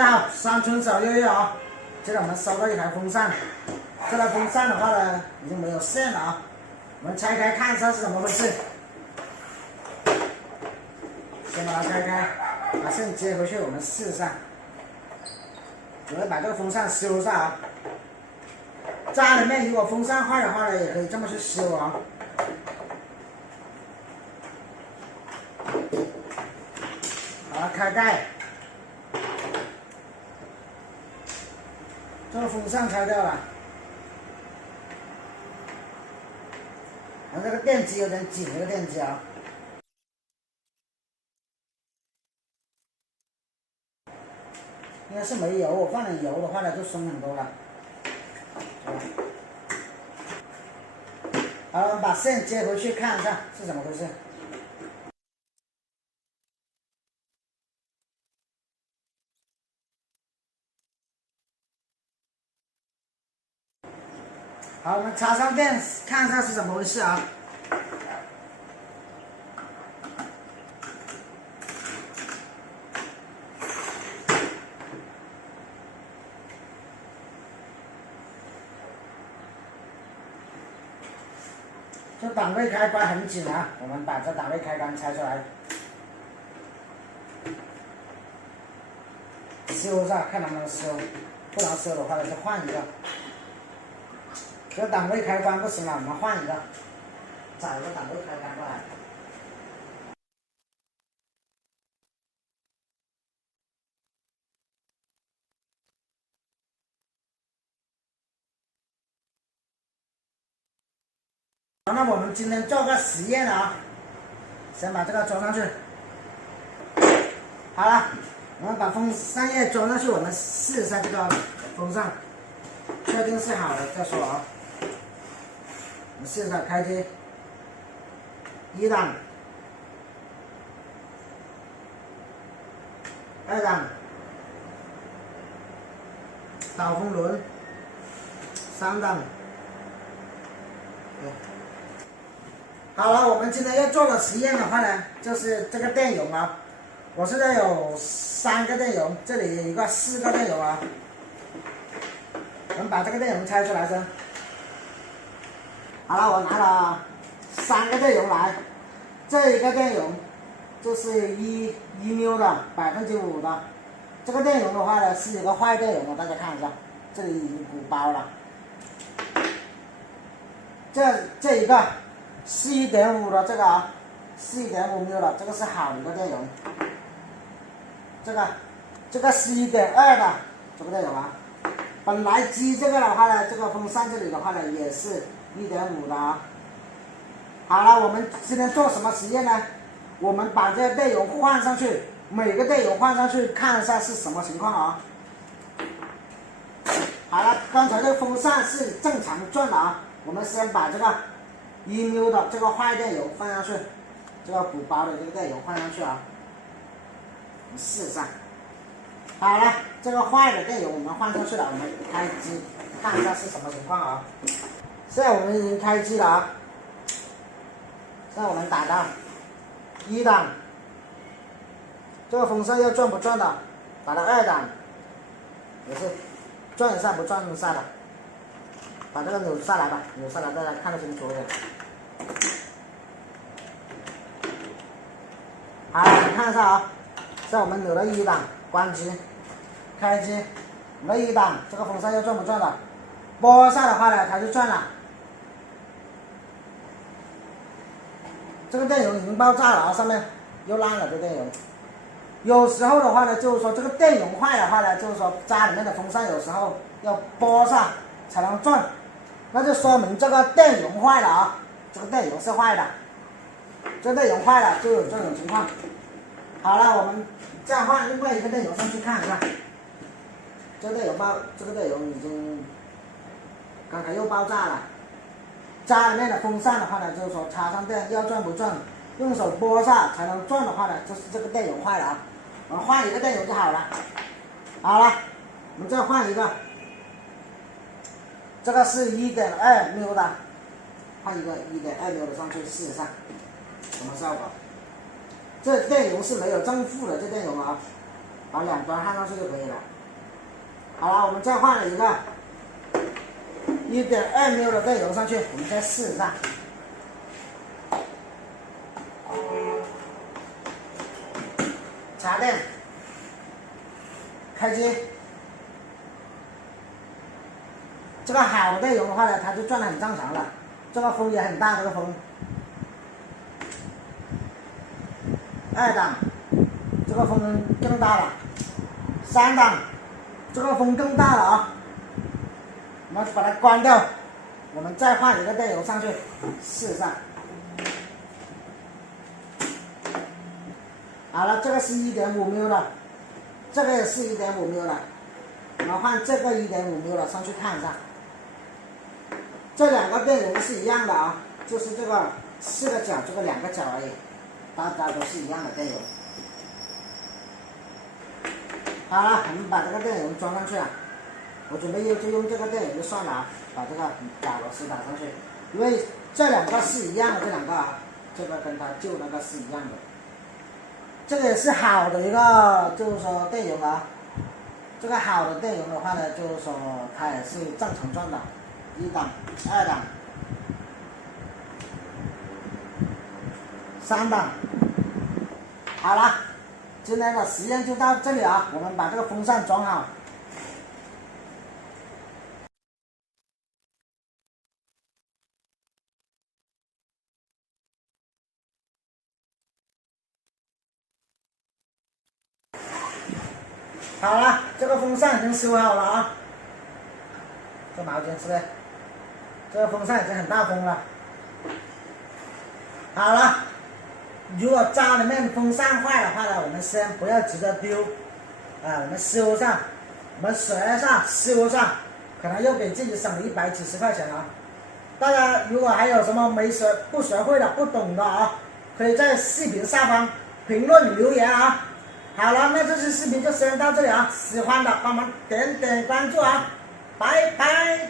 家好，山村小月月啊！今天我们收到一台风扇，这台风扇的话呢，已经没有线了啊。我们拆开看一下是怎么回事。先把它拆开，把线接回去，我们试一下。我们把这个风扇修一下啊。家里面如果风扇坏的话呢，也可以这么去修啊。把它开盖。这个风扇拆掉了，然后这个电机有点紧，这个电机啊，应该是没油，我放点油的话呢就松很多了。好，我们把线接回去看一下是怎么回事。好，我们插上电看一下是怎么回事啊。这档位开关很紧啊，我们把这档位开关拆出来，修一下，看能不能修，不能修的话呢就换一个。这档位开关不行了，我们换一个，找一个档位开关过来。好，那我们今天做个实验啊，先把这个装上去。好了，我们把风扇叶装上去，我们试一下这个风扇，确定是好了再说啊。我们试一下开机，一档，二档，导风轮，三档。好了，我们今天要做的实验的话呢，就是这个电容啊，我现在有3个电容，这里有一个4个电容啊。我们把这个电容拆出来先。好了，我拿了3个电容来，这一个电容就是1缪的5%的，这个电容的话呢是一个坏电容，大家看一下，这里已经鼓包了。这一个是1.5的这个啊，是1.5缪的，这个是好的一个电容。这个是1.2的这个电容啊。本来机这个的话呢，这个风扇这里的话呢也是1.5的啊。好了，我们今天做什么实验呢？我们把这个电容换上去，每个电容换上去看一下是什么情况啊。好了，刚才这个风扇是正常转的啊。我们先把这个1缪的这个坏电容放上去，这个鼓包的这个电容放上去啊，我们试一下。好了，这个坏的电容我们换上去了，我们开机看一下是什么情况啊。现在我们已经开机了啊。现在我们打到1档，这个风扇要转不转的，打到2档，也是转一下不转一下的。把这个扭下来吧，扭下来大家看得清楚一点。好，你看一下啊，现在我们扭到1档，关机，开机，扭到1档，这个风扇要转不转的？拨下的话呢，它就转了。这个电容已经爆炸了啊，上面又烂了这电容。有时候的话呢，就是说这个电容坏的话呢，就是说家里面的风扇有时候要拨上才能转。那就说明这个电容坏了啊，这个电容是坏的，这电容坏了就有这种情况。好了，我们再换另外一个电容上去看一下，这个电容已经刚才又爆炸了。家里面的风扇的话呢，就是说插上电要转不转，用手拨下才能转的话呢，就是这个电容坏了啊。我们换一个电容就好了。好了，我们再换一个。这个是1.2缪的，换一个1.2缪的上去试一下，什么效果？这电容是没有正负的，这电容啊。把两端焊上去就可以了。好了，我们再换了一个1.2 μ 的电油上去，我们再试一下。插电，开机。这个好的电油的话呢，它就转得很正常了。这个风也很大，这个风。2档，这个风更大了。3档，这个风更大了啊！我们把它关掉，我们再换一个电油上去试一下。好了，这个是1.5 μ 的，这个也是1.5 μ 的，我们换这个1.5 μ 的上去看一下。这两个电油是一样的啊，就是这个4个角，这个2个角而已，大家都是一样的电油。好了，我们把这个电油装上去了。我准备就用这个电油就算了啊，把这个打螺丝打上去，因为这两个是一样的，这两个啊，这个跟它旧那个是一样的。这个也是好的一个，就是说电油啊。这个好的电油的话呢，就是说它也是正常转的，1档、2档、3档。好了，今天的实验就到这里啊，我们把这个风扇装好。好了，这个风扇已经修好了啊。这毛巾是不是？这个风扇已经很大风了。好了，如果家里面风扇坏的话呢，我们先不要急着丢，我们修上，我们学上修上，可能又给自己省了100几十块钱啊。大家如果还有什么不学会的、不懂的啊，可以在视频下方评论留言啊。好了，那这期视频就先到这里啊！喜欢的帮忙点点关注啊，拜拜。